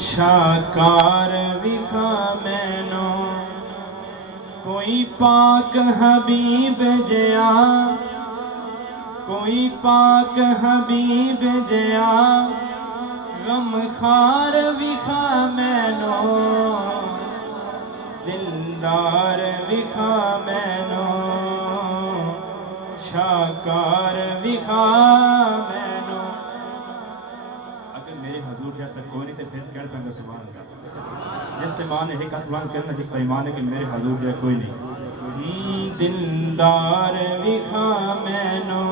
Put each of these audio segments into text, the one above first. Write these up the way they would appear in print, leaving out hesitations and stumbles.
شاکار وکھا مینو کوئی پاک حبیب جیا، کوئی پاک حبیب جیا، غم خار وکھا مینو دلدار وکھا مینو شاکار وکھا مینو۔ اگر میرے حضور جیسا کوئی نہیں تو پھر کہتا ہوں سبحان اللہ۔ جس تے ایمان ہے ایک ہاتھ بلند کرنا، جس تے ایمان ہے کہ میرے حضور جیسا کوئی نہیں۔ دلدار وکھا مینو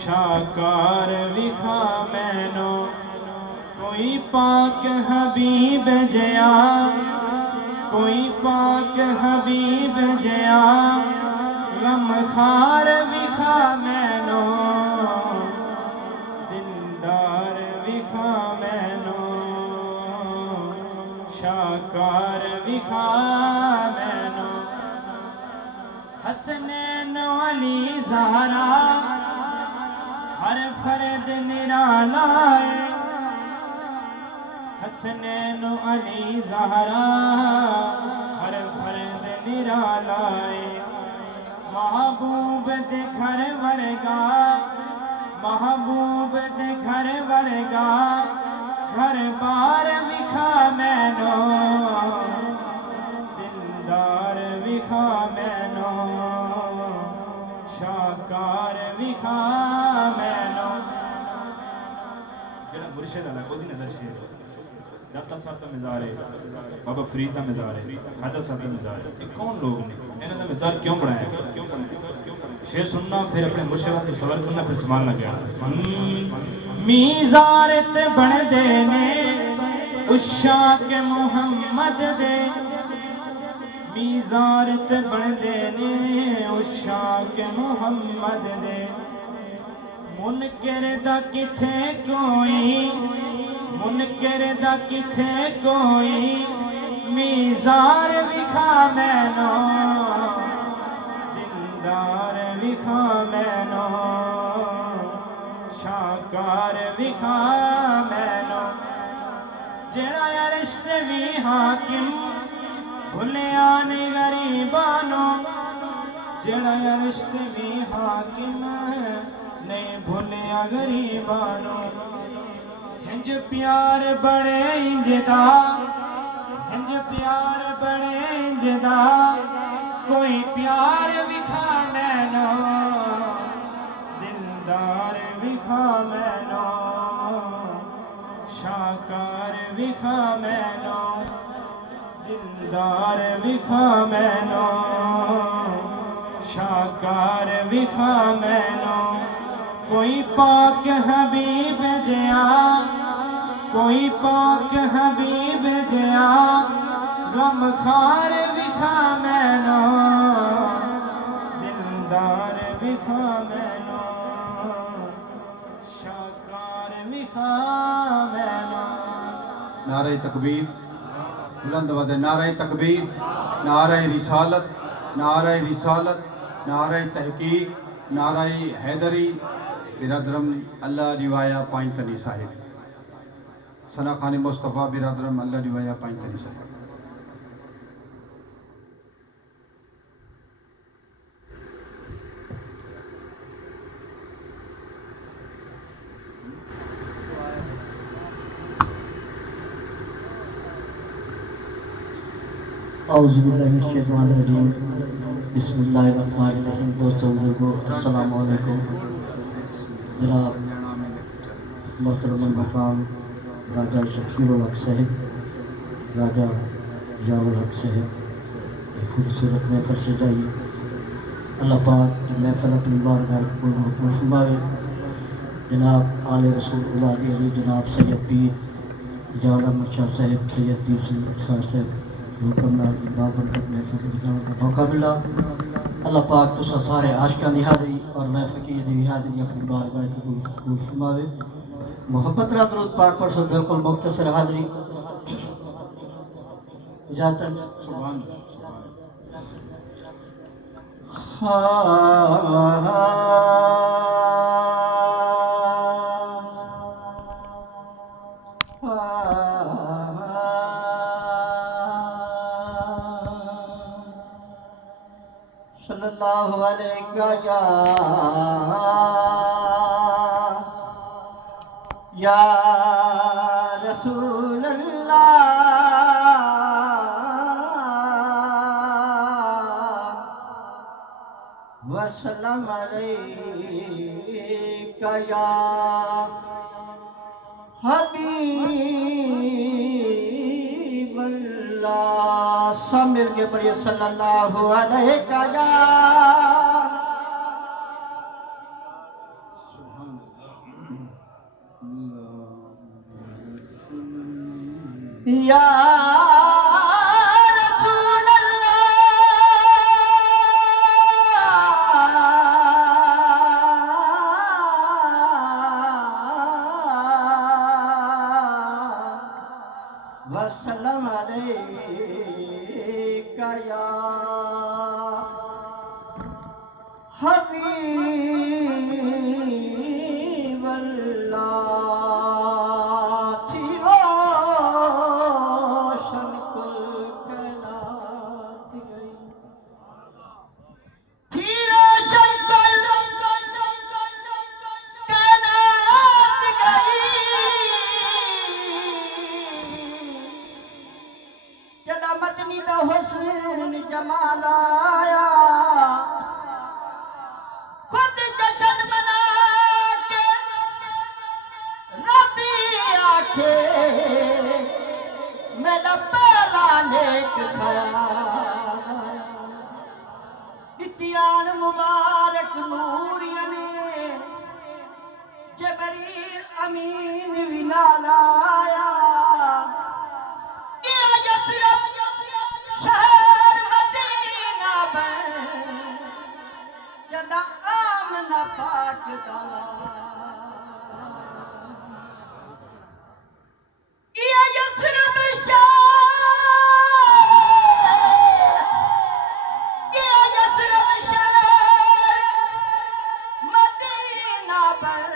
شاکار وکھا مینو کوئی پاک حبیب جیا، کوئی پاک حبیب جیا، غم خار وکھا مینو دلدار وکھا مینو شاکار وکھا مینو۔ حسنین علی زہرا ہر فرد نرالا ہے، حسنین علی زہرا ہر فرد نرالا ہے، محبوب دے گھر ورگا، محبوب دے گھر ورگا، گھر بار وکھا مینو دلدار وکھا مینو شاکار وکھا مینو۔ جڑا مرشد اللہ کو دی نظر شیر داتا صاحب دا مزار ہے، بابا فرید دا مزار ہے، حضرت صاحب دا مزار ہے، یہ کون لوگ نے انہوں نے مزار کیوں بنایا گیا؟ شیر سننا پھر اپنے مرشد کو صبر کرنا پھر سنبھالنا گیا۔ میزار تے بن دینے عشاق محمد دے، میزار تے بن دینے عشاق محمد دے، منکر دا کتھے کوئی، منکر دا کتھے کوئی، میزار وکھا مینو دلدار وکھا مینو شاکار وکھا مینو۔ جڑا عرشت وی حاکم بھلیا نہیں غریبانو، جڑا عرشت وی حاکم نہیں بھلیا غریبانو، ہنج پیار بڑے انج دا، ہنج پیار بڑے انج دا، کوئی پیار وکھا مینو دلدار وکھا مینو شاکار وکھا مینو دلدار وکھا مینو شاکار وکھا مینو۔ کوئی پاک حبیب جیا، کوئی پاک حبیب جیا، غم خار وکھا مینو دلدار وکھا مینو شاکار وکھا مینو۔ نعرہ تکبیر بلند آواز ہے، نعرہ تکبیر، نعرہ رسالت، نعرہ رسالت، نعرہ تحقیق، نعرہ حیدری۔ برادرم اللہ ریوایا پائن تنی صاحب، ثنا خان مصطفیٰ برادرم اللہ ریوایا پائن تنی صاحب۔ اعوذ باللہ من الشیطان الرجیم، بسم اللہ الرحمن الرحیم۔ دوستو بزرگو السلام علیکم۔ جناب محترم المحترم راجہ شفیع الحق صاحب، راجہ ضیاء الحق صاحب، ایک خوبصورت محفل سجائی، اللہ پاک کی محفل اپنی بارگاہ قبول مقبول فرمائے۔ جناب آل رسول اللہ علی جناب سید پیر اجازت احمد شاہ صاحب، سید پیر شاہ صاحب حکمنا بابرکت محفل کے جانے کا موقع ملا۔ اللہ پاک تو سارے عاشقان دی حاضری اور میں فقیر دی حاضری اپنی بارگاہ قبول فرمائے۔ محبت را درود پاک پر سو بالکل مختصر حاضری اجازت سبحان صلی اللہ علیہ یا رسول اللہ وسلم علیکہ یا حبیب اللہ. سب مل کے پڑھیے صلی اللہ علیہ یا رسول اللہ وسلم علیکہ یا حبیب اللہ. تھی روشن کل کائنات گئی، تھی روشن کل کائنات گئی، جدا مدنی دا حسن جمال آیا، خود جشن بنا کے ربی آکھے میرا پہلا نیک خیال. اتیان مبارک نوریہ نے جبریل امین بھی نال آیا. کیا یسرب شہر مدینہ بن جدا آمنہ پاک دالا. کیا یسرب شہر مدینہ بن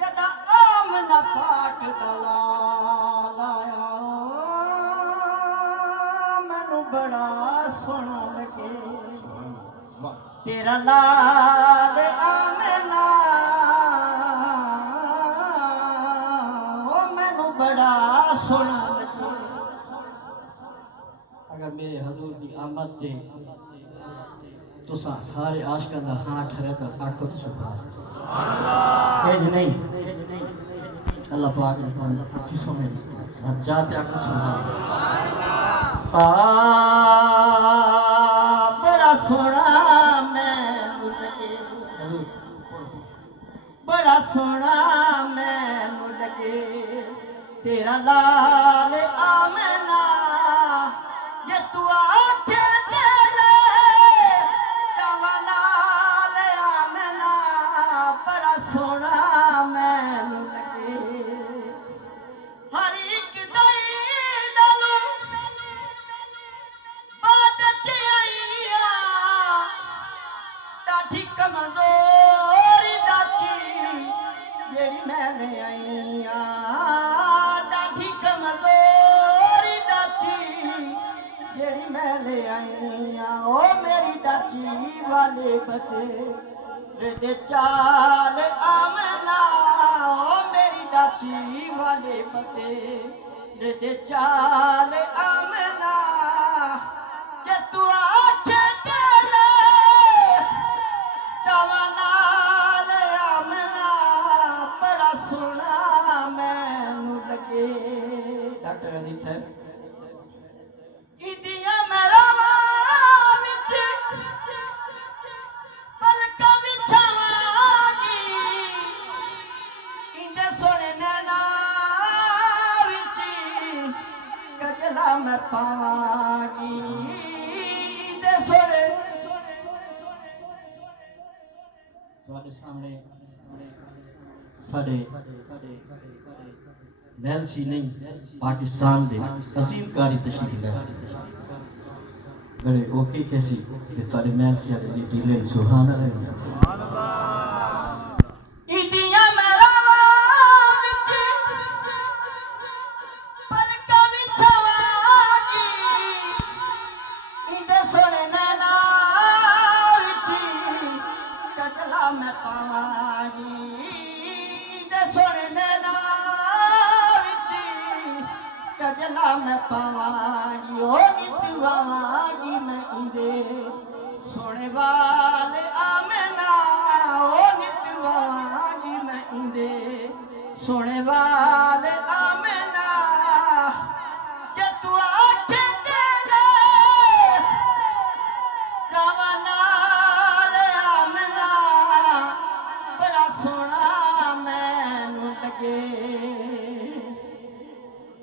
جدا آمنہ پاک دالا لایا. مینو بڑا سونا لگے تیرا لال آمنہ، او مینو بڑا سونا لگے. اگر میرے حضور کی آمد تے تو سارے عاشقاں دا ہاں ٹھہرے تو آکھو سبحان اللہ. اے نہیں اللہ پاک نے فرمایا اچھی سمجھ سجاد آکھو سبحان اللہ. بڑا سونا مینوں لگے، بڑا سونا مینوں لگے تیرا لال آمنہ. یہ تو آکھے دلے جوانال آمنہ، بڑا سونا مینوں لگے. ہر ایک دائی نالوں بات چاہیے ڈاٹھی کمزوری ڈاچی جیڑی میں لے آئی ہاں. ڈاٹھی کمزوری ڈاچی جیڑی میں لے آئی ہاں. او میری ڈاچی والے بتے دے چال آمنہ، او میری ڈاچی والے بتے دے چال آمنہ. کہ تو آکھے دلے جوانال آمنہ، بڑا سونا مینوں لگے. ڈاکٹر عزیز صاحب ایدیاں مہراواں وچ پلکاں وچھاواں گی، ایندے سونے نیناں وچ کجلا میں پاواں گی. ایندے سونے تواڈے سامنے ساڈے ویلسی نہیں پاکستان دے عظیم کاری تشریف لے بڑے اوکے کیسی تے سارے ویلسی والے دی ڈیلے سبحان اللہ. ایدیاں مہراواں وچ دے سونے نینا وچی کجلا میں پاواں او نتواں میں اندے سونے والے آمنا او نتواں میں اندے سونے والے آمنا کہ تو آنکھیں دے لے کونال آمنا بڑا سونا مینوں لگے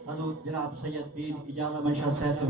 حضور جناب سید پیر اجازت منشا صاحب